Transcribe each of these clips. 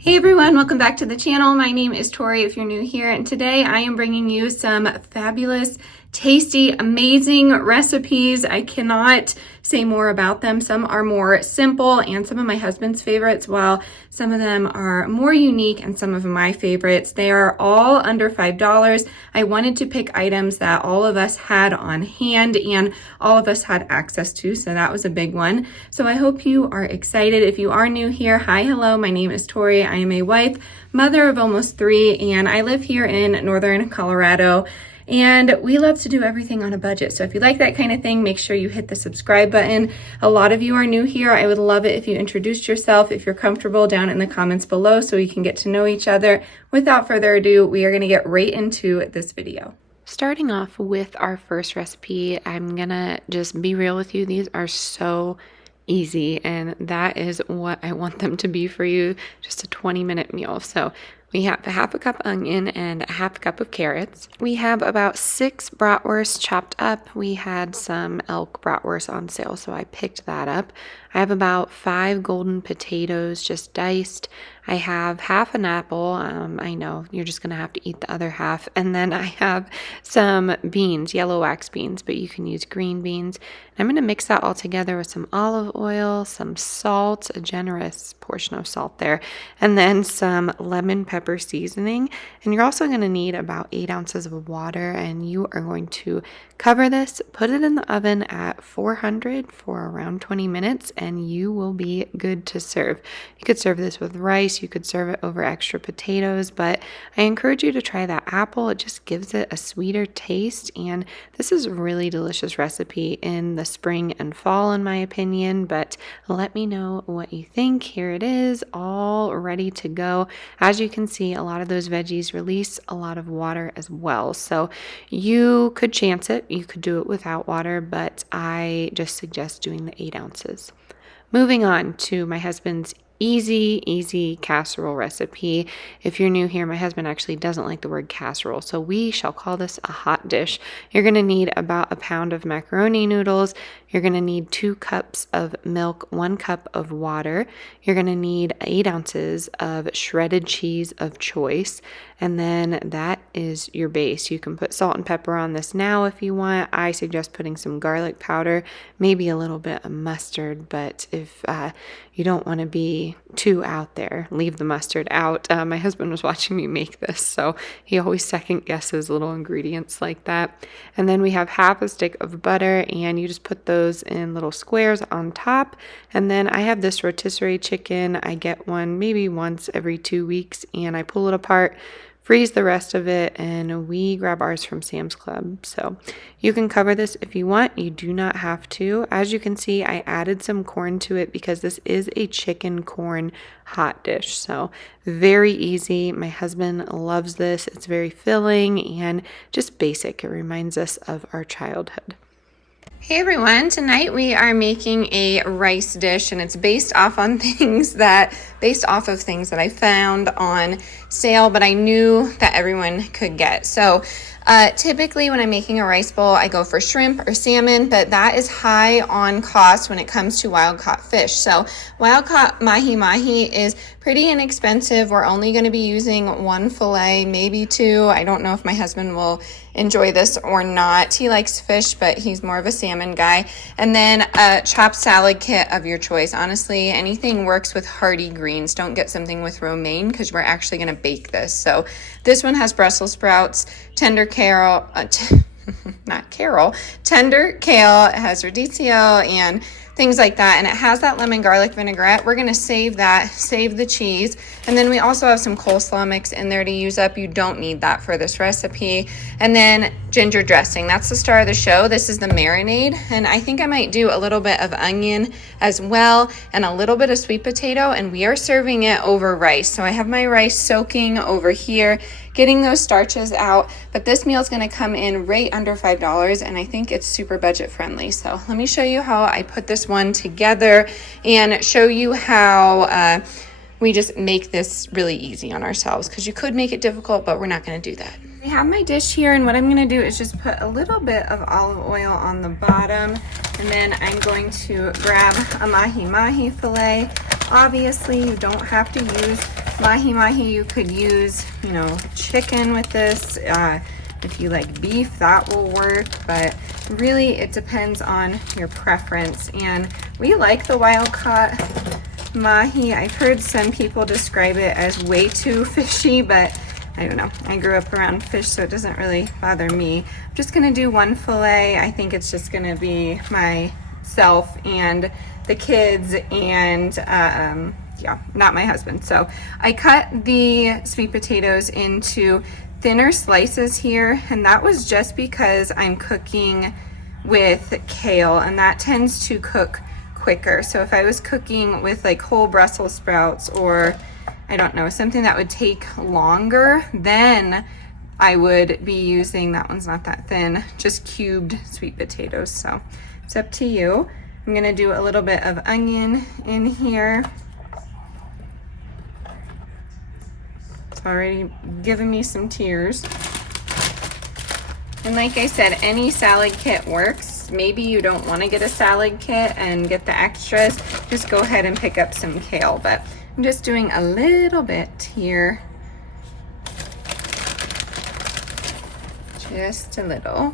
Hey everyone, welcome back to the channel. My name is Tori if you're new here, and today I am bringing you some fabulous, tasty, amazing recipes. I cannot say more about them. Some are more simple and some of my husband's favorites, while some of them are more unique and some of my favorites. They are all under $5. I wanted to pick items that all of us had on hand and all of us had access to, so that was a big one. So I hope you are excited. If you are new here, hi, hello, my name is Tori. I am a wife, mother of almost 3, and I live here in northern Colorado. And we love to do everything on a budget. So if you like that kind of thing, make sure you hit the subscribe button. A lot of you are new here. I would love it if you introduced yourself, if you're comfortable, down in the comments below so we can get to know each other. Without further ado, we are gonna get right into this video. Starting off with our first recipe, I'm gonna just be real with you. These are so easy, and that is what I want them to be for you. Just a 20-minute meal. So we have a half a cup onion and a half cup of carrots. We have about 6 bratwursts chopped up. We had some elk bratwurst on sale, so I picked that up. I have about 5 golden potatoes just diced. I have half an apple. I know you're just gonna have to eat the other half. And then I have some beans, yellow wax beans, but you can use green beans. I'm gonna mix that all together with some olive oil, some salt, a generous portion of salt there, and then some lemon pepper seasoning. And you're also gonna need about 8 ounces of water, and you are going to cover this, put it in the oven at 400 for around 20 minutes, and you will be good to serve. You could serve this with rice, you could serve it over extra potatoes, but I encourage you to try that apple. It just gives it a sweeter taste, and this is a really delicious recipe in the spring and fall, in my opinion, but let me know what you think. Here it is, all ready to go. As you can see, a lot of those veggies release a lot of water as well, so you could chance it. You could do it without water, but I just suggest doing the 8 ounces. Moving on to my husband's easy casserole recipe. If you're new here, my husband actually doesn't like the word casserole, so we shall call this a hot dish. You're going to need about 1 pound of macaroni noodles. You're going to need 2 cups of milk, 1 cup of water. You're going to need 8 ounces of shredded cheese of choice, and then that is your base. You can put salt and pepper on this now if you want. I suggest putting some garlic powder, maybe a little bit of mustard, but if you don't want to be too out there, leave the mustard out. My husband was watching me make this, so he always second guesses little ingredients like that. And then we have half a stick of butter, and you just put those in little squares on top. And then I have this rotisserie chicken. I get one maybe once every 2 weeks, and I pull it apart, freeze the rest of it, and we grab ours from Sam's Club. So you can cover this if you want. You do not have to. As you can see, I added some corn to it because this is a chicken corn hot dish. So very easy. My husband loves this. It's very filling and just basic. It reminds us of our childhood. Hey everyone, tonight we are making a rice dish, and it's based off of things that I found on sale, but I knew that everyone could get. So typically when I'm making a rice bowl, I go for shrimp or salmon, but that is high on cost when it comes to wild caught fish. So wild caught mahi is pretty inexpensive. We're only going to be using 1 fillet, maybe 2. I don't know if my husband will enjoy this or not. He likes fish, but he's more of a salmon guy. And then a chopped salad kit of your choice. Honestly, anything works with hearty greens. Don't get something with romaine because we're actually going to bake this. So this one has Brussels sprouts, tender kale, tender kale. It has radicchio and things like that, and it has that lemon garlic vinaigrette. We're gonna save the cheese, and then we also have some coleslaw mix in there to use up. You don't need that for this recipe. And then ginger dressing, that's the star of the show. This is the marinade, and I think I might do a little bit of onion as well and a little bit of sweet potato, and we are serving it over rice. So I have my rice soaking over here, getting those starches out, but this meal is going to come in right under $5, and I think it's super budget friendly. So let me show you how I put this one together and show you how we just make this really easy on ourselves, because you could make it difficult, but we're not going to do that. I have my dish here, and what I'm going to do is just put a little bit of olive oil on the bottom, and then I'm going to grab a mahi-mahi fillet. Obviously, you don't have to use mahi-mahi. You could use, you know, chicken with this. If you like beef, that will work, but really it depends on your preference. And we like the wild-caught mahi. I've heard some people describe it as way too fishy, but I don't know. I grew up around fish, so it doesn't really bother me. I'm just gonna do one fillet. I think it's just gonna be myself and the kids and yeah, not my husband. So I cut the sweet potatoes into thinner slices here, and that was just because I'm cooking with kale, and that tends to cook quicker. So if I was cooking with like whole Brussels sprouts, or I don't know, something that would take longer, then I would be using, that one's not that thin, just cubed sweet potatoes. So it's up to you. I'm gonna do a little bit of onion in here. It's already giving me some tears. And like I said, any salad kit works. Maybe you don't want to get a salad kit and get the extras. Just go ahead and pick up some kale. But I'm just doing a little bit here. Just a little.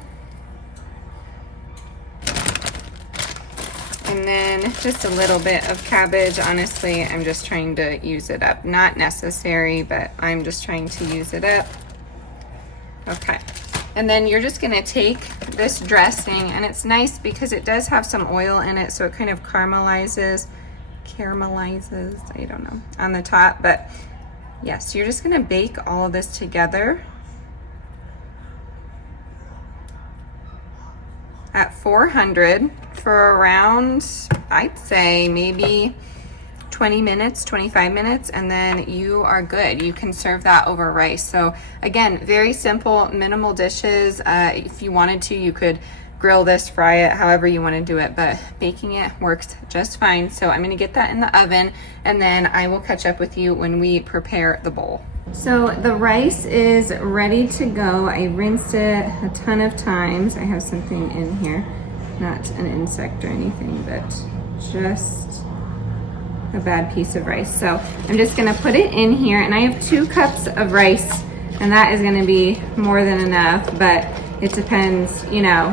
And then just a little bit of cabbage. Honestly, I'm just trying to use it up. Not necessary, but I'm just trying to use it up. Okay. And then you're just gonna take this dressing, and it's nice because it does have some oil in it, so it kind of caramelizes, I don't know, on the top. But yes, you're just gonna bake all of this together at 400 for around, I'd say maybe 20 minutes, 25 minutes, and then you are good. You can serve that over rice. So again, very simple, minimal dishes. If you wanted to, you could grill this, fry it, however you want to do it, but baking it works just fine. So I'm gonna get that in the oven, and then I will catch up with you when we prepare the bowl. So the rice is ready to go. I rinsed it a ton of times. I have something in here, not an insect or anything, but just a bad piece of rice. So I'm just gonna put it in here, and I have 2 cups of rice, and that is gonna be more than enough, but it depends, you know,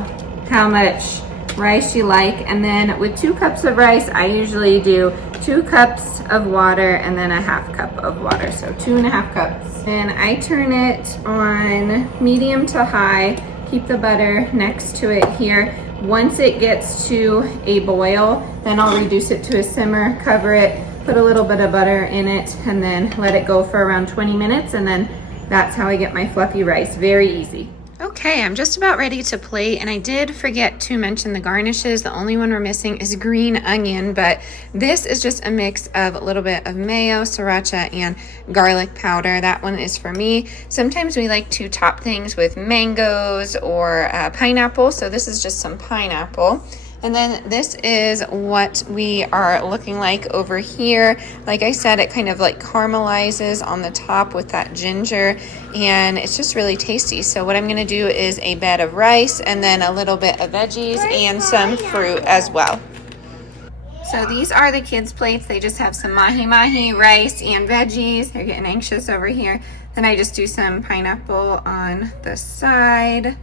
how much rice you like. And then with 2 cups of rice, I usually do 2 cups of water and then a half cup of water, so 2.5 cups. And I turn it on medium to high, keep the butter next to it here. Once it gets to a boil, then I'll reduce it to a simmer, cover it, put a little bit of butter in it, and then let it go for around 20 minutes, and then that's how I get my fluffy rice. Very easy. Okay, I'm just about ready to plate, and I did forget to mention the garnishes. The only one we're missing is green onion, but this is just a mix of a little bit of mayo, sriracha, and garlic powder. That one is for me. Sometimes we like to top things with mangoes or pineapple, so this is just some pineapple. And then this is what we are looking like over here. Like I said, it kind of like caramelizes on the top with that ginger, and it's just really tasty. So what I'm gonna do is a bed of rice and then a little bit of veggies and some fruit as well. So these are the kids' plates. They just have some mahi-mahi, rice, and veggies. They're getting anxious over here. Then I just do some pineapple on the side.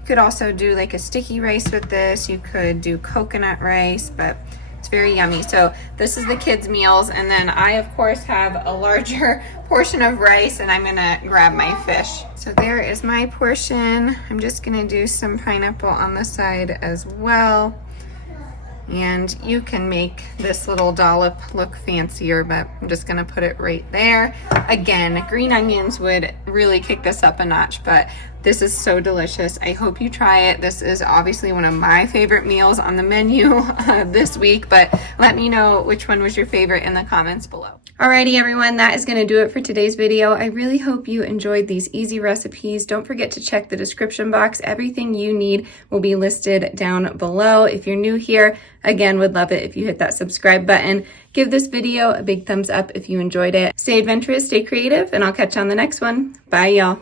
You could also do like a sticky rice with this. You could do coconut rice, but it's very yummy. So this is the kids' meals, and then I of course have a larger portion of rice, and I'm gonna grab my fish. So there is my portion. I'm just gonna do some pineapple on the side as well. And you can make this little dollop look fancier, but I'm just gonna put it right there. Again, green onions would really kick this up a notch, but this is so delicious. I hope you try it. This is obviously one of my favorite meals on the menu this week, but let me know which one was your favorite in the comments below. Alrighty everyone, that is gonna do it for today's video. I really hope you enjoyed these easy recipes. Don't forget to check the description box. Everything you need will be listed down below. If you're new here, again, would love it if you hit that subscribe button. Give this video a big thumbs up if you enjoyed it. Stay adventurous, stay creative, and I'll catch you on the next one. Bye y'all.